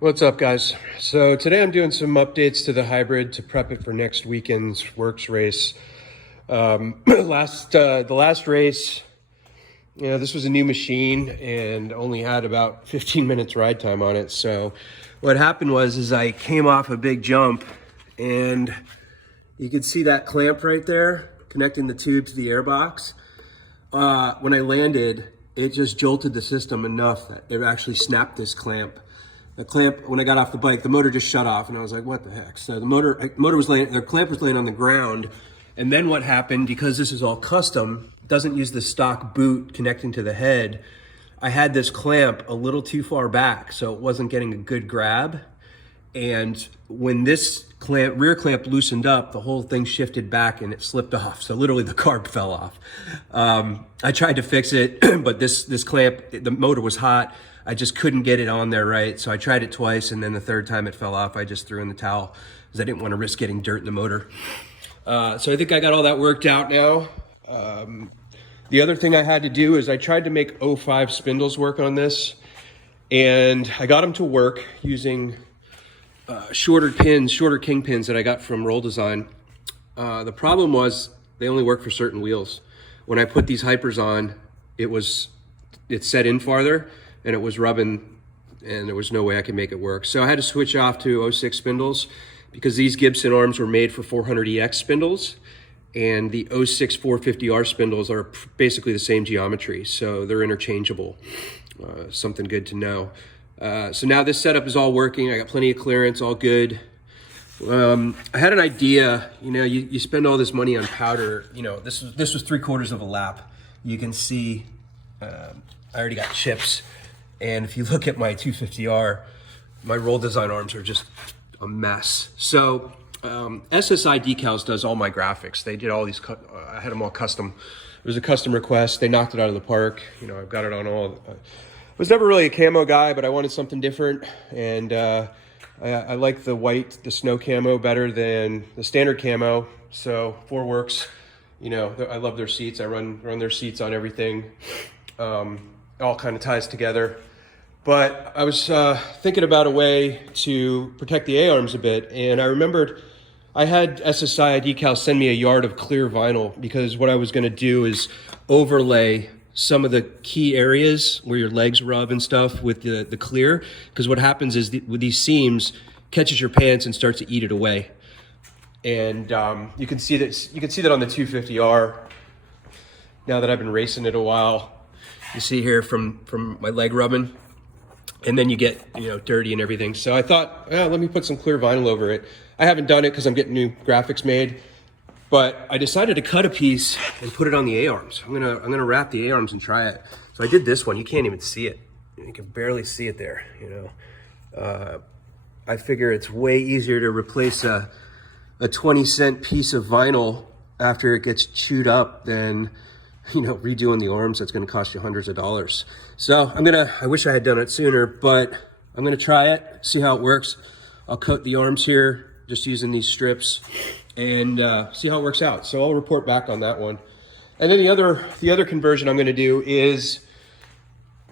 What's up, guys? So today I'm doing some updates to the hybrid to prep it for next weekend's works race. The last race, this was a new machine and only had about 15 minutes ride time on it. So what happened was I came off a big jump, and you can see that clamp right there connecting the tube to the airbox. When I landed, it just jolted the system enough that it actually snapped this clamp. The clamp, when I got off the bike, the motor just shut off, and I was like, what the heck? So the clamp was laying on the ground. And then what happened, because this is all custom, doesn't use the stock boot connecting to the head, I had this clamp a little too far back, so it wasn't getting a good grab. And when this rear clamp loosened up, the whole thing shifted back and it slipped off. So literally the carb fell off. I tried to fix it, but this clamp, the motor was hot. I just couldn't get it on there right. So I tried it twice, and then the third time it fell off, I just threw in the towel because I didn't want to risk getting dirt in the motor. So I think I got all that worked out now. The other thing I had to do is I tried to make 05 spindles work on this, and I got them to work using shorter king pins that I got from Roll Design. The problem was they only work for certain wheels. When I put these hypers on, it set in farther, and it was rubbing, and there was no way I could make it work. So I had to switch off to 06 spindles because these Gibson arms were made for 400EX spindles, and the 06 450R spindles are basically the same geometry, so they're interchangeable. Something good to know. So now this setup is all working. I got plenty of clearance, all good. I had an idea, you spend all this money on powder, this was 3/4 of a lap. You can see I already got chips. And if you look at my 250R, my Roll Design arms are just a mess. So SSI Decals does all my graphics. They did all these, I had them all custom. It was a custom request. They knocked it out of the park. I've got it on all. I was never really a camo guy, but I wanted something different. And I like the snow camo better than the standard camo. So 4Works, I love their seats. I run their seats on everything. All kind of ties together. But I was thinking about a way to protect the A-arms a bit, and I remembered I had SSI Decals send me a yard of clear vinyl, because what I was going to do is overlay some of the key areas where your legs rub and stuff with the clear, because what happens is with these seams, catches your pants and starts to eat it away. And you can see that on the 250R. Now that I've been racing it a while, you see here from my leg rubbing, and then you get dirty and everything. So I thought, let me put some clear vinyl over it. I haven't done it because I'm getting new graphics made, but I decided to cut a piece and put it on the A-arms. I'm gonna wrap the A-arms and try it. So I did this one. You can't even see it. You can barely see it there. I figure it's way easier to replace a 20-cent piece of vinyl after it gets chewed up than redoing the arms. That's going to cost you hundreds of dollars. So I wish I had done it sooner, but I'm going to try it, see how it works. I'll coat the arms here just using these strips and see how it works out. So I'll report back on that one. And then the other conversion I'm going to do is,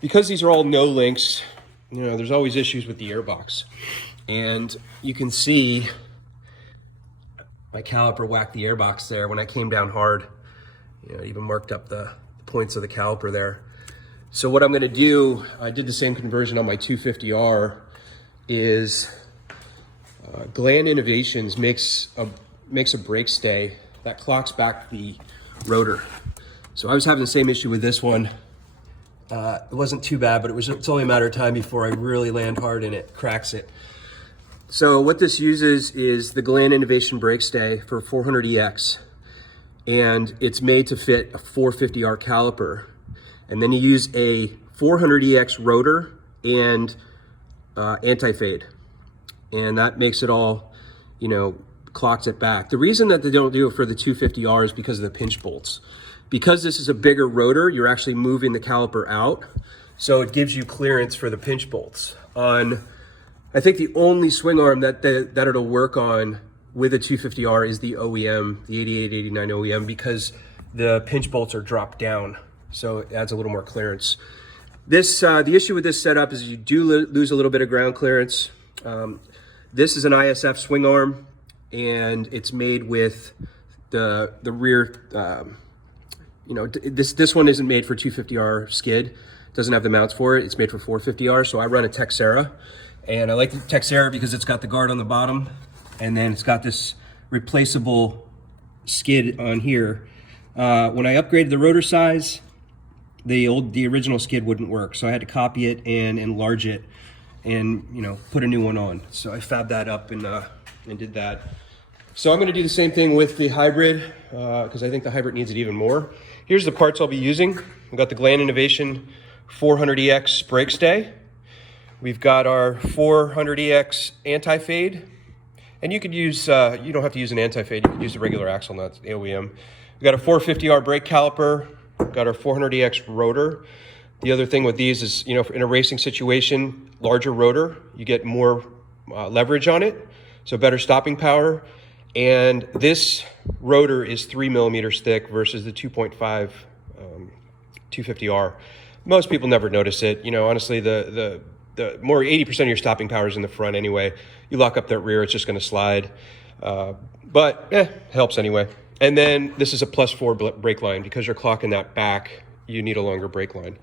because these are all no links, there's always issues with the airbox. And you can see my caliper whacked the airbox there when I came down hard. It even marked up the points of the caliper there. So what I'm going to do, I did the same conversion on my 250R, is Gland Innovations makes a brake stay that clocks back the rotor. So I was having the same issue with this one. It wasn't too bad, but it's only a matter of time before I really land hard and it cracks it. So what this uses is the Gland Innovation brake stay for 400EX. And it's made to fit a 450R caliper. And then you use a 400EX rotor and anti-fade. And that makes it all, clocks it back. The reason that they don't do it for the 250R is because of the pinch bolts. Because this is a bigger rotor, you're actually moving the caliper out. So it gives you clearance for the pinch bolts. I think the only swing arm that it'll work on with a 250R is the OEM, the 88, 89 OEM, because the pinch bolts are dropped down. So it adds a little more clearance. The issue with this setup is you do lose a little bit of ground clearance. This is an ISF swing arm, and it's made with the rear. This one isn't made for 250R skid. It doesn't have the mounts for it. It's made for 450R. So I run a Texera, and I like the Texera because it's got the guard on the bottom, and then it's got this replaceable skid on here. When I upgraded the rotor size, the original skid wouldn't work, so I had to copy it and enlarge it, and put a new one on. So I fabbed that up and did that. So I'm going to do the same thing with the hybrid because I think the hybrid needs it even more. Here's the parts I'll be using. We've got the Gland Innovation 400EX brake stay. We've got our 400EX anti-fade, and you could use you don't have to use an anti-fade. You could use the regular axle nuts, the OEM. We've got a 450R brake caliper. Got our 400EX rotor. The other thing with these is, in a racing situation, larger rotor, you get more leverage on it, so better stopping power. And this rotor is 3 millimeters thick versus the 2.5 250R. Most people never notice it. Honestly, the more 80% of your stopping power is in the front anyway. You lock up that rear, it's just going to slide. But helps anyway. And then this is a +4 brake line. Because you're clocking that back, you need a longer brake line.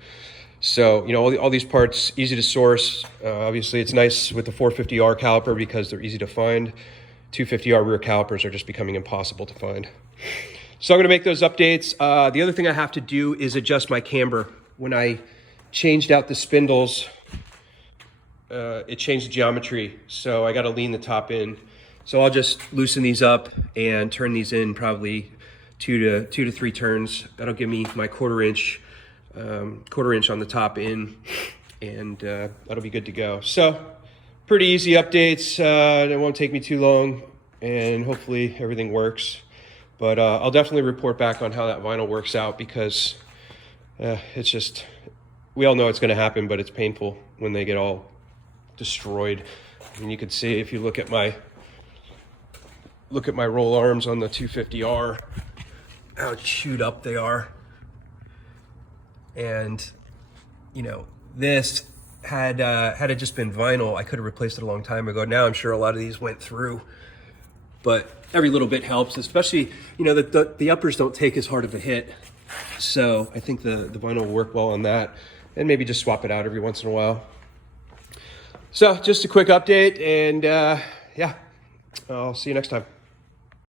So, all these parts, easy to source. Obviously, it's nice with the 450R caliper because they're easy to find. 250R rear calipers are just becoming impossible to find. So I'm going to make those updates. The other thing I have to do is adjust my camber. When I changed out the spindles, it changed the geometry. So I got to lean the top in. So I'll just loosen these up and turn these in probably two to three turns. That'll give me my quarter inch on the top in, and that'll be good to go. So pretty easy updates. It won't take me too long, and hopefully everything works. But I'll definitely report back on how that vinyl works out because it's just, we all know it's going to happen, but it's painful when they get all destroyed. And you can see if you look at my roll arms on the 250R, how chewed up they are. And this had it just been vinyl, I could have replaced it a long time ago. Now I'm sure a lot of these went through, but every little bit helps, especially the uppers don't take as hard of a hit. So I think the vinyl will work well on that, and maybe just swap it out every once in a while. So just a quick update, and yeah, I'll see you next time.